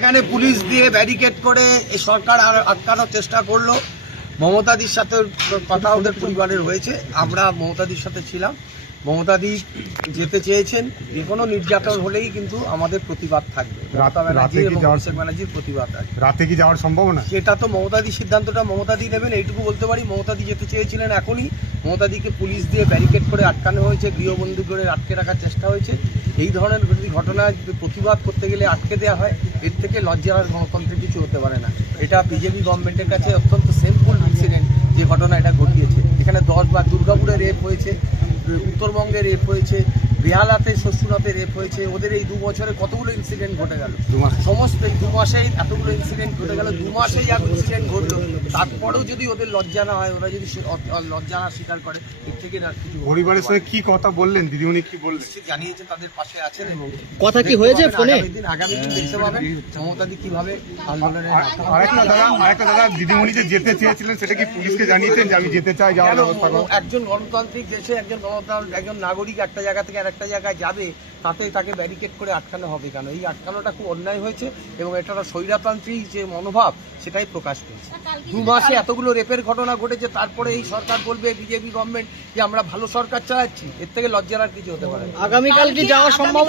এখানে পুলিশ দিয়ে ব্যারিকেড করে এই সরকার আটকানোর চেষ্টা করলো। মমতাদির সাথে কথা ওদের পরিবারের হয়েছে, আমরা মমতাদির সাথে ছিলাম। মমতাদি যেতে চেয়েছেন, যে কোনো নির্যাতন হলেই কিন্তু আমাদের প্রতিবাদ থাকবে। মমতা ব্যানার্জি এবং অভিষেক ব্যানার্জির প্রতিবাদ আছে। রাতে কি যাওয়ার সম্ভাবনা? সেটা তো মমতাদির সিদ্ধান্তটা মমতাদি নেবেন, এইটুকু বলতে পারি। মমতাদি যেতে চেয়েছিলেন এখনই, মমতাদিকে পুলিশ দিয়ে ব্যারিকেড করে আটকানো হয়েছে, গৃহবন্দী করে আটকে রাখার চেষ্টা হয়েছে। এই ধরনের যদি ঘটনায় প্রতিবাদ করতে গেলে আটকে দেওয়া হয়, এর থেকে লজ্জার গণতন্ত্রের কিছু হতে পারে না। এটা বিজেপি গভর্নমেন্টের কাছে অত্যন্ত সেমফুল ইনসিডেন্ট যে ঘটনা এটা ঘটিয়েছে। এখানে 10 বার দুর্গাপুরে রেপ হয়েছে, উত্তরবঙ্গে রেপ হয়েছে, বেহালাতে শ্বশুরাতে রেপ হয়েছে। ওদের এই 2 বছরে কতগুলো ইনসিডেন্ট ঘটে গেল, সমস্ত 2 মাসেই এতগুলো ইনসিডেন্ট ঘটে গেল। 2 মাসেই এত ইনসিডেন্ট ঘটলো, তারপরেও যদি ওদের লজ্জা না হয়, ওরা যদি লজ্জা না স্বীকার করে, এর থেকে না কিছু। পরিবারের সঙ্গে কি কথা বললেন দিদিমণি, কি বললেন? জানিয়েছেন তাদের পাশে আছেন এবং কথা কি হয়েছে ফোনে? আগামী দিন দেখতে পাবেন মমতাদি কিভাবে আন্দোলনের। আরেকটা দাদা, দিদিমণি যে যেতে চেয়েছিলেন সেটা কি পুলিশকে জানিয়েছেন যে আমি যেতে চাই, যাওয়ার ব্যবস্থা করো? একজন গণতান্ত্রিক দেশে একজন নাগরিক একটা জায়গা থেকে আরেকটা জায়গায় যাবে, তাতে তাকে ব্যারিকেড করে আটকানো হবে কেন? এই আটকানোটা খুব অন্যায় হয়েছে এবং এটা স্বৈরতান্ত্রিক যে মনোভাব সেটাই প্রকাশ পেয়েছে। 2 মাসে এতগুলো রেপের ঘটনা ঘটেছে, তারপরে এই সরকার বলবে, বিজেপি গভর্নমেন্ট, যে আমরা ভালো সরকার চালাচ্ছি। এর থেকে লজ্জার আর কিছু হতে পারে না। আগামীকাল কি যাওয়া সম্ভব?